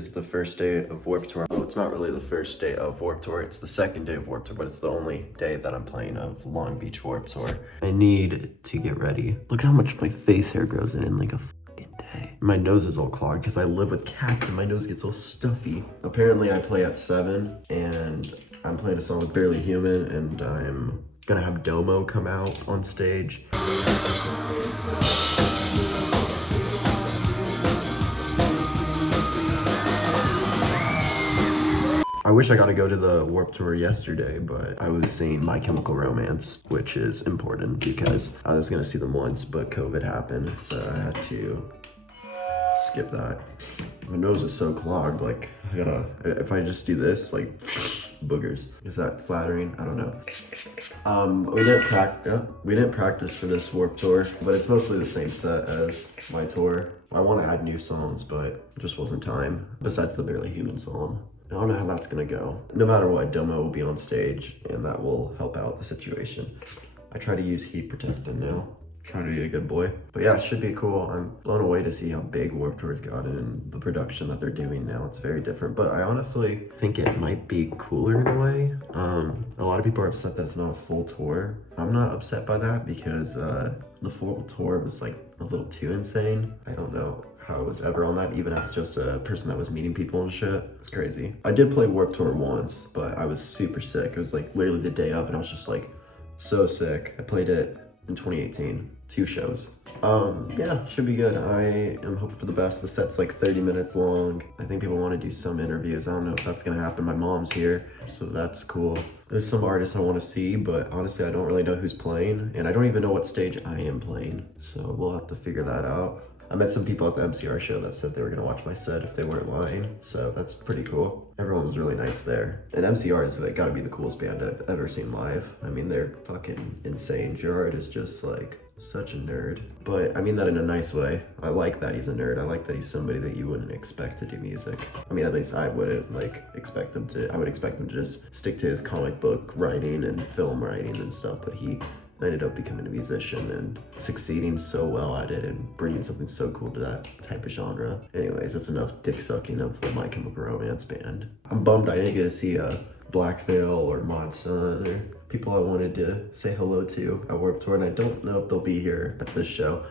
is the first day of Warped Tour. Oh, it's not really the first day of Warped Tour, it's the second day of Warped Tour, but it's the only day that I'm playing of Long Beach Warped Tour. I need to get ready. Look at how much my face hair grows in like a fucking day. My nose is all clogged because I live with cats and my nose gets all stuffy. Apparently I play at 7 and I'm playing a song with Barely Human and I'm gonna have Domo come out on stage. I wish I got to go to the Warped Tour yesterday, but I was seeing My Chemical Romance, which is important because I was going to see them once, but COVID happened, so I had to skip that. My nose is so clogged, like, I gotta, if I just do this, like, boogers. Is that flattering? I don't know. We didn't practice for this Warped Tour, but it's mostly the same set as my tour. I want to add new songs, but it just wasn't time, besides the Barely Human song. I don't know how that's gonna go. No matter what, Domo will be on stage and that will help out the situation. I try to use heat protectant now. Trying to be a good boy. But yeah, it should be cool. I'm blown away to see how big Warped Tour's gotten and the production that they're doing now. It's very different, but I honestly think it might be cooler in a way. A lot of people are upset that it's not a full tour. I'm not upset by that because the full tour was like a little too insane. I don't know how I was ever on that, even as just a person that was meeting people and shit. It's crazy. I did play Warped Tour once, but I was super sick. It was like literally the day of and I was just like so sick. I played it in 2018, 2 shows. Yeah, should be good. I am hoping for the best. The set's like 30 minutes long. I think people want to do some interviews. I don't know if that's gonna happen. My mom's here, so that's cool. There's some artists I want to see, but honestly, I don't really know who's playing, and I don't even know what stage I am playing, so we'll have to figure that out. I met some people at the MCR show that said they were gonna watch my set if they weren't lying, so that's pretty cool. Everyone was really nice there. And MCR is like gotta be the coolest band I've ever seen live. I mean, they're fucking insane. Gerard is just like such a nerd, but I mean that in a nice way. I like that he's a nerd. I like that he's somebody that you wouldn't expect to do music. I mean, at least I wouldn't like expect him to. I would expect him to just stick to his comic book writing and film writing and stuff, but he ended up becoming a musician and succeeding so well at it and bringing something so cool to that type of genre. Anyways, that's enough dick sucking of the My Chemical Romance band. I'm bummed I didn't get to see Black Veil or Mod Sun or people I wanted to say hello to at Warped Tour, and I don't know if they'll be here at this show.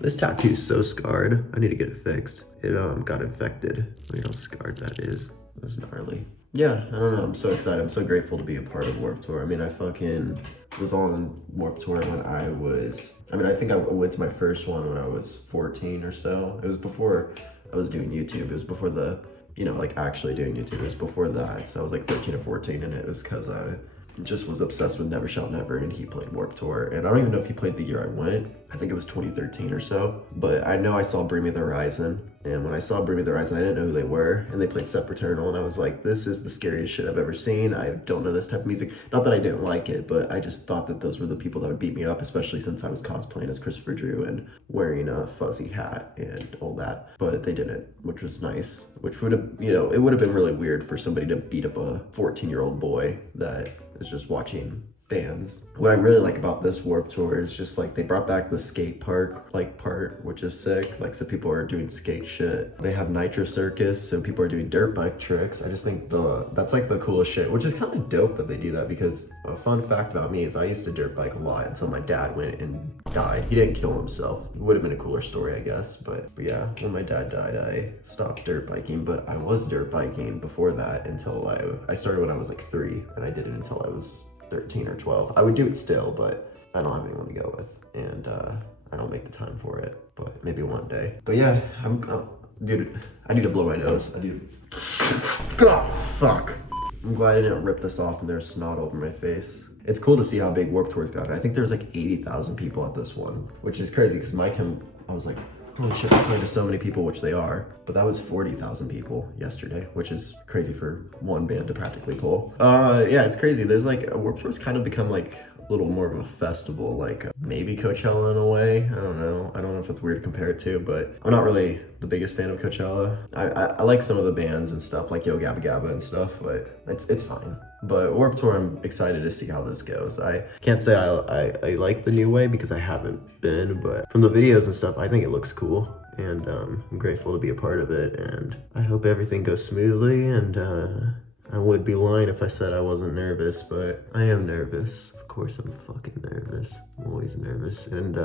This tattoo's so scarred. I need to get it fixed. It got infected. Look how scarred that is. That's gnarly. Yeah, I don't know. I'm so excited. I'm so grateful to be a part of Warped Tour. I mean, I fucking was on Warped Tour when I think I went to my first one when I was 14 or so. It was before I was doing YouTube. It was before the, like actually doing YouTube. It was before that. So I was like 13 or 14, and it was because I just was obsessed with Never Shout Never, and he played Warped Tour. And I don't even know if he played the year I went. I think it was 2013 or so. But I know I saw Bring Me the Horizon. And when I saw Bring Me the Horizon, I didn't know who they were. And they played Sempiternal, and I was like, this is the scariest shit I've ever seen. I don't know this type of music. Not that I didn't like it, but I just thought that those were the people that would beat me up, especially since I was cosplaying as Christopher Drew and wearing a fuzzy hat and all that. But they didn't, which was nice. Which would have, it would have been really weird for somebody to beat up a 14-year-old boy that is just watching bands. What I really like about this Warped Tour is just like they brought back the skate park part, which is sick. Like, so people are doing skate shit. They have Nitro Circus, so people are doing dirt bike tricks. I just think that's like the coolest shit, which is kind of dope that they do that, because a fun fact about me is I used to dirt bike a lot until my dad went and died. He didn't kill himself. It would have been a cooler story, I guess, but yeah, when my dad died, I stopped dirt biking, but I was dirt biking before that until I started when I was like 3, and I did it until I was 13 or 12. I would do it still, but I don't have anyone to go with, and I don't make the time for it, but maybe one day. But yeah, dude, I need to blow my nose. Oh, fuck. I'm glad I didn't rip this off and there's snot over my face. It's cool to see how big Warped Tour's got. I think there's like 80,000 people at this one, which is crazy because I was like, holy shit, they're playing to so many people, which they are. But that was 40,000 people yesterday, which is crazy for one band to practically pull. Yeah, it's crazy. There's like, Warped Tour's kind of become like a little more of a festival, like maybe Coachella in a way. I don't know if it's weird to compare it to, but I'm not really the biggest fan of Coachella. I like some of the bands and stuff, like Yo Gabba Gabba and stuff, but it's fine. But Warped Tour, I'm excited to see how this goes. I can't say I like the new way because I haven't been, but from the videos and stuff, I think it looks cool. And I'm grateful to be a part of it. And I hope everything goes smoothly. And I would be lying if I said I wasn't nervous, but I am nervous. Of course I'm fucking nervous. I'm always nervous. And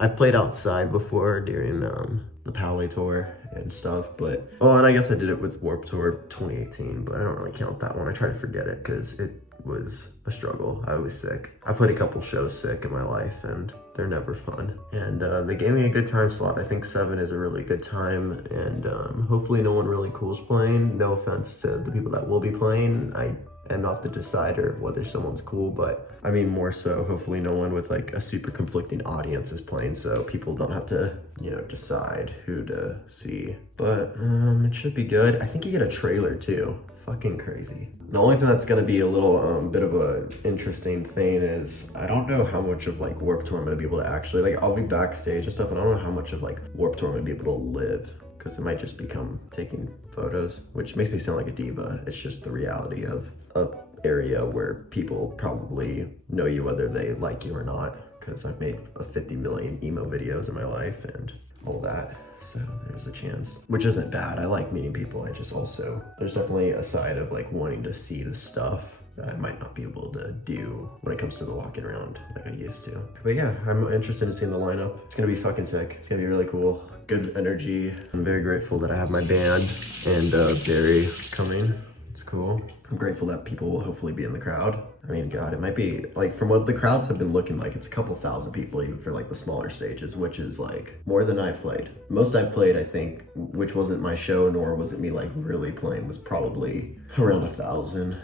I've played outside before during the Palais tour and stuff, but oh, and I guess I did it with Warped Tour 2018, but I don't really count that one. I try to forget it because it was a struggle. I was sick. I played a couple shows sick in my life and they're never fun. And they gave me a good time slot. I think 7 is a really good time, and hopefully no one really cool is playing. No offense to the people that will be playing. I am not the decider of whether someone's cool, but I mean more so hopefully no one with like a super conflicting audience is playing, so people don't have to, you know, decide who to see. But it should be good. I think you get a trailer too. Fucking crazy. The only thing that's gonna be a little bit of a interesting thing is I don't know how much of like Warped Tour I'm gonna be able to actually, like I'll be backstage and stuff, and I don't know how much of like Warped Tour I'm gonna be able to live, because it might just become taking photos, which makes me sound like a diva. It's just the reality of a area where people probably know you whether they like you or not, because I've made 50 million emo videos in my life and all that. So there's a chance, which isn't bad. I like meeting people. I just also, there's definitely a side of like wanting to see the stuff that I might not be able to do when it comes to the walking around like I used to. But yeah, I'm interested in seeing the lineup. It's gonna be fucking sick. It's gonna be really cool. Good energy. I'm very grateful that I have my band and Barry coming. It's cool. I'm grateful that people will hopefully be in the crowd. I mean, God, it might be, like, from what the crowds have been looking like, it's a couple thousand people even for, like, the smaller stages, which is, like, more than I've played. Most I've played, I think, which wasn't my show, nor was it me, like, really playing, was probably around 1,000.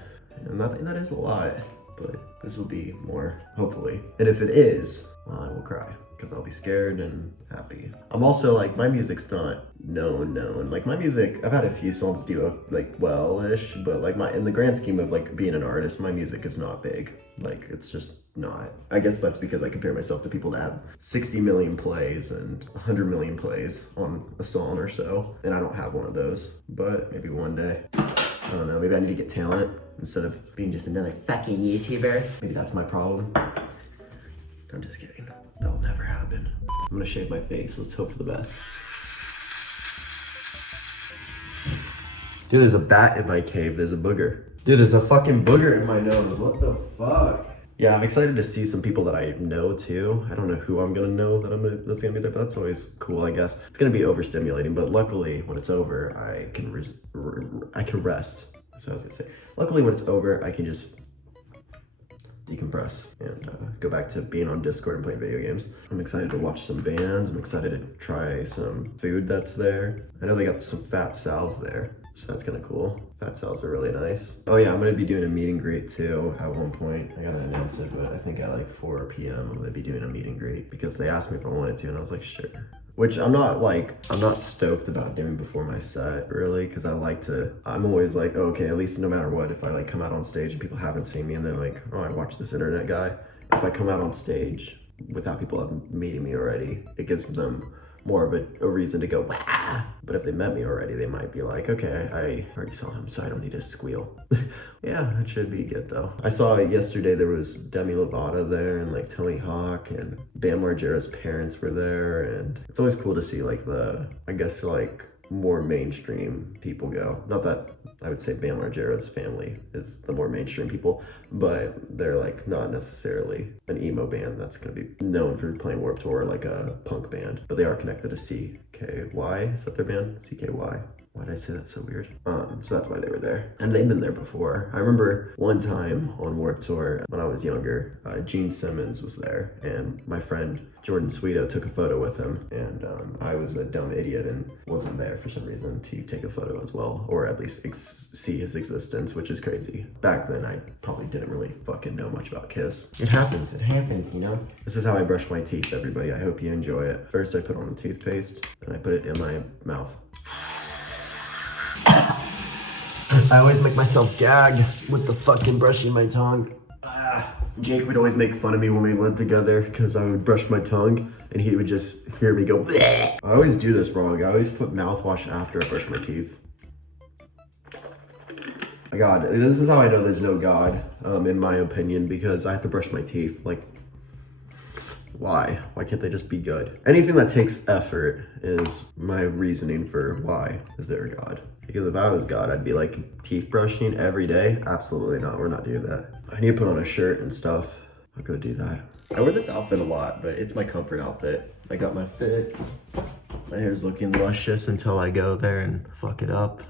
And that is a lot, but this will be more, hopefully. And if it is, well, I will cry, because I'll be scared and happy. I'm also, like, my music's not known. Like, my music, I've had a few songs do, like, well-ish, but, like, in the grand scheme of, like, being an artist, my music is not big. Like, it's just not. I guess that's because I compare myself to people that have 60 million plays and 100 million plays on a song or so, and I don't have one of those, but maybe one day. I don't know, maybe I need to get talent instead of being just another fucking YouTuber. Maybe that's my problem. I'm just kidding. That'll never happen. I'm gonna shave my face. Let's hope for the best. Dude, there's a bat in my cave. There's a booger. Dude, there's a fucking booger in my nose. What the fuck? Yeah, I'm excited to see some people that I know too. I don't know who I'm gonna know that's gonna be there, but that's always cool, I guess. It's gonna be overstimulating, but luckily when it's over, I can rest. That's what I was gonna say. Luckily when it's over, I can just decompress and go back to being on Discord and playing video games. I'm excited to watch some bands. I'm excited to try some food that's there. I know they got some fat sal's there, so that's kind of cool. Fat sal's are really nice. Oh yeah, I'm gonna be doing a meet and greet too at one point. I gotta announce it, but I think at like 4 p.m. I'm gonna be doing a meet and greet because they asked me if I wanted to, and I was like, sure. Which I'm not stoked about doing before my set, really, because I'm always like, oh, okay, at least no matter what, if I like come out on stage and people haven't seen me and they're like, oh, I watched this internet guy. If I come out on stage without people meeting me already, it gives them more of a reason to go, wah! But if they met me already, they might be like, okay, I already saw him, so I don't need to squeal. Yeah, it should be good though. I saw yesterday there was Demi Lovato there and like Tony Hawk and Bam Margera's parents were there, and it's always cool to see like I guess like more mainstream people go. Not that I would say Bam Margera's family is the more mainstream people, but they're like not necessarily an emo band that's gonna be known for playing Warped Tour like a punk band, but they are connected to CKY. Is that their band? CKY. Why did I say that so weird? So that's why they were there. And they've been there before. I remember one time on Warped Tour when I was younger, Gene Simmons was there, and my friend Jordan Sweeto took a photo with him, and I was a dumb idiot and wasn't there for some reason to take a photo as well, or at least see his existence, which is crazy. Back then, I probably didn't really fucking know much about Kiss. It happens, you know? This is how I brush my teeth, everybody. I hope you enjoy it. First, I put on the toothpaste, and I put it in my mouth. I always make myself gag with the fucking brushing my tongue. Jake would always make fun of me when we lived together because I would brush my tongue and he would just hear me go bleh. I always do this wrong. I always put mouthwash after I brush my teeth. God, this is how I know there's no God, in my opinion, because I have to brush my teeth. Like, why? Why can't they just be good? Anything that takes effort is my reasoning for why is there a God. Because if I was God, I'd be like, teeth brushing every day? Absolutely not, we're not doing that. I need to put on a shirt and stuff. I'll go do that. I wear this outfit a lot, but it's my comfort outfit. I got my fit. My hair's looking luscious until I go there and fuck it up.